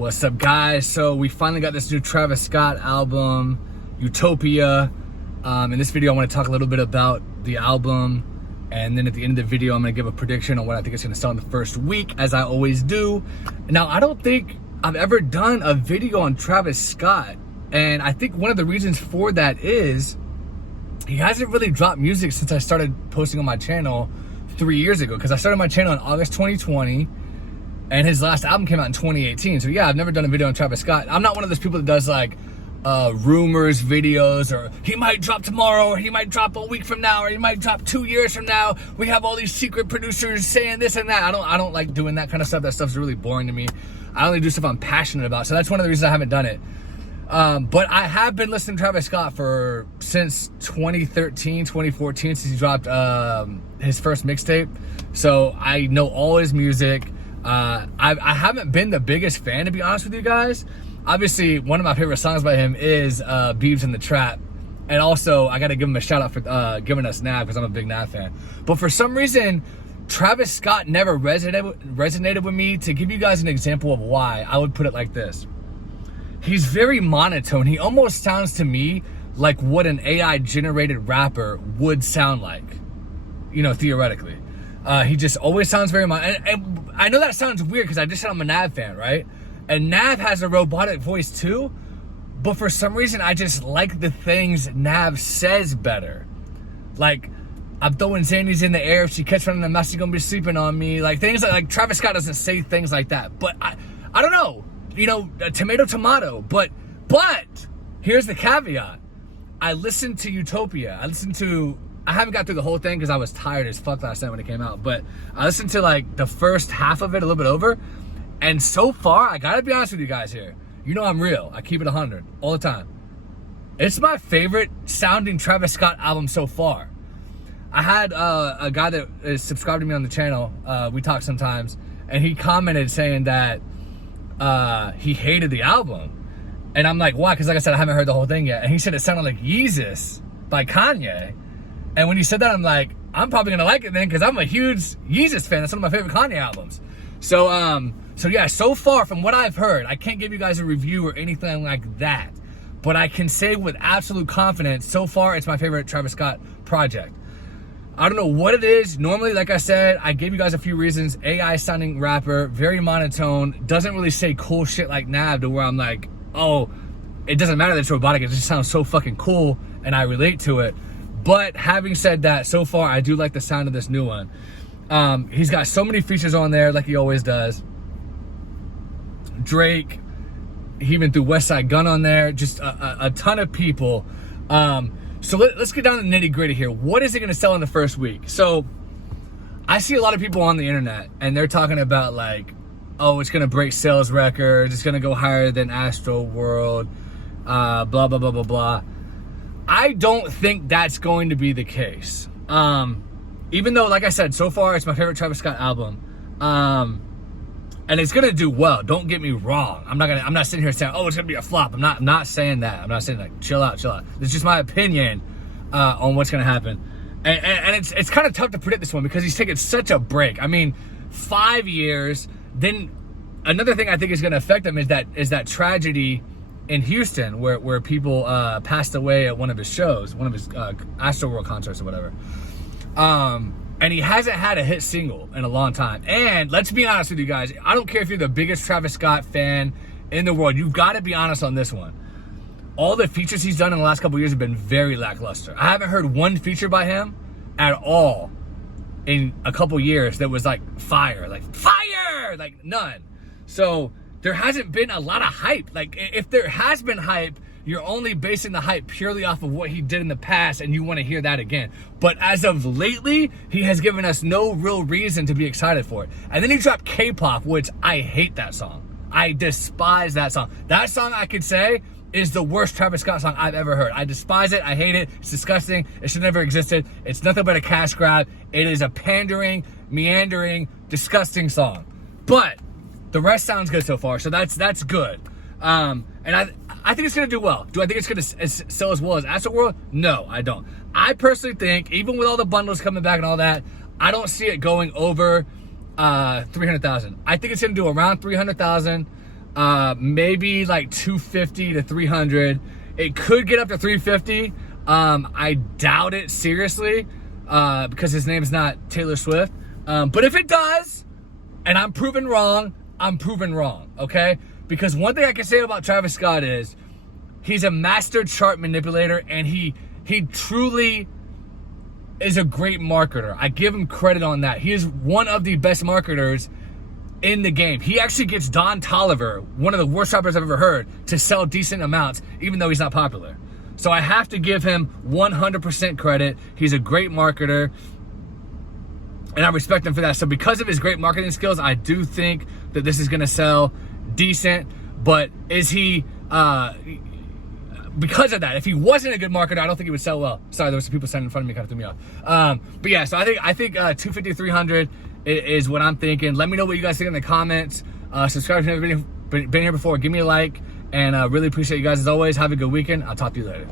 What's up, guys? So we finally got this new Travis Scott album, Utopia. In this video I want to talk a little bit about the album, and then at the end of the video I'm going to give a prediction on what I think it's going to sell in the first week, as I always do. Now, I don't think I've ever done a video on Travis Scott, and I think one of the reasons for that is he hasn't really dropped music since I started posting on my channel 3 years ago, because I started my channel in August 2020 and his last album came out in 2018. So yeah, I've never done a video on Travis Scott. I'm not one of those people that does like rumors videos, or he might drop tomorrow, or he might drop a week from now, or he might drop 2 years from now. We have all these secret producers saying this and that. I don't like doing that kind of stuff. That stuff's really boring to me. I only do stuff I'm passionate about. So that's one of the reasons I haven't done it. But I have been listening to Travis Scott since 2013, 2014, since he dropped his first mixtape. So I know all his music. I haven't been the biggest fan, to be honest with you guys. Obviously, one of my favorite songs by him is Beebs in the Trap. And also, I got to give him a shout out for giving us Nav, because I'm a big Nav fan. But for some reason, Travis Scott never resonated with me. To give you guys an example of why, I would put it like this. He's very monotone. He almost sounds to me like what an AI-generated rapper would sound like, you know, theoretically. He just always sounds very and I know that sounds weird, because I just said I'm a Nav fan, right? And Nav has a robotic voice too, but for some reason I just like the things Nav says better. Like, I'm throwing Zannies in the air, if she catch one in the mess, she's gonna be sleeping on me. Like things like Travis Scott doesn't say things like that. But I don't know, you know, tomato. But here's the caveat. I listened to Utopia. I haven't got through the whole thing because I was tired as fuck last night when it came out. But I listened to like the first half of it, a little bit over. And so far, I gotta be honest with you guys here. You know I'm real. I keep it 100 all the time. It's my favorite sounding Travis Scott album so far. I had a guy that is subscribed to me on the channel. We talk sometimes. And he commented saying that he hated the album. And I'm like, why? Because like I said, I haven't heard the whole thing yet. And he said it sounded like Yeezus by Kanye. And when he said that, I'm like, I'm probably gonna like it then, because I'm a huge Yeezus fan. That's one of my favorite Kanye albums. So yeah, so far from what I've heard, I can't give you guys a review or anything like that, but I can say with absolute confidence, so far it's my favorite Travis Scott project. I don't know what it is. Normally, like I said, I gave you guys a few reasons. AI sounding rapper, very monotone, doesn't really say cool shit like Nav, to where I'm like, oh, it doesn't matter that it's robotic, it just sounds so fucking cool and I relate to it. But having said that, so far I do like the sound of this new one. He's got so many features on there, like he always does. Drake, he even threw West Side Gun on there, just a ton of people. So let's get down to the nitty gritty here. What is it gonna sell in the first week? So I see a lot of people on the internet and they're talking about like, oh, it's gonna break sales records, it's gonna go higher than Astro World, blah, blah, blah, blah, blah. I don't think that's going to be the case. Even though, like I said, so far it's my favorite Travis Scott album. And it's gonna do well. Don't get me wrong. I'm not sitting here saying, oh, it's gonna be a flop. I'm not saying that. I'm not saying like, chill out. It's just my opinion on what's gonna happen. And it's kind of tough to predict this one, because he's taking such a break. I mean, 5 years. Then another thing I think is gonna affect him is that tragedy in Houston, where people passed away at one of his shows, one of his Astroworld concerts or whatever. And he hasn't had a hit single in a long time. And let's be honest with you guys, I don't care if you're the biggest Travis Scott fan in the world, you've got to be honest on this one. All the features he's done in the last couple of years have been very lackluster. I haven't heard one feature by him at all in a couple years that was like fire, like none. So there hasn't been a lot of hype. Like, if there has been hype, you're only basing the hype purely off of what he did in the past, and you want to hear that again. But as of lately, he has given us no real reason to be excited for it. And then he dropped K-pop, which I hate that song. I despise that song. That song, I could say, is the worst Travis Scott song I've ever heard. I despise it. I hate it. It's disgusting. It should never existed. It's nothing but a cash grab. It is a pandering, meandering, disgusting song. But the rest sounds good so far, so that's good. And I think it's gonna do well. Do I think it's gonna sell as well as Astroworld? No, I don't. I personally think, even with all the bundles coming back and all that, I don't see it going over 300,000. I think it's gonna do around 300,000. maybe like 250 to 300. It could get up to 350. I doubt it seriously, because his name's not Taylor Swift. But if it does, and I'm proven wrong, I'm proven wrong, okay? Because one thing I can say about Travis Scott is he's a master chart manipulator, and he truly is a great marketer. I give him credit on that. He is one of the best marketers in the game. He actually gets Don Toliver, one of the worst rappers I've ever heard, to sell decent amounts, even though he's not popular. So I have to give him 100% credit. He's a great marketer, and I respect him for that. So because of his great marketing skills, I do think that this is going to sell decent. But is he, because of that, if he wasn't a good marketer, I don't think he would sell well. Sorry, there was some people standing in front of me, kind of threw me off. But yeah, so I think 250, 300 is what I'm thinking. Let me know what you guys think in the comments. Subscribe if you've never been here before. Give me a like, and really appreciate you guys as always. Have a good weekend. I'll talk to you later.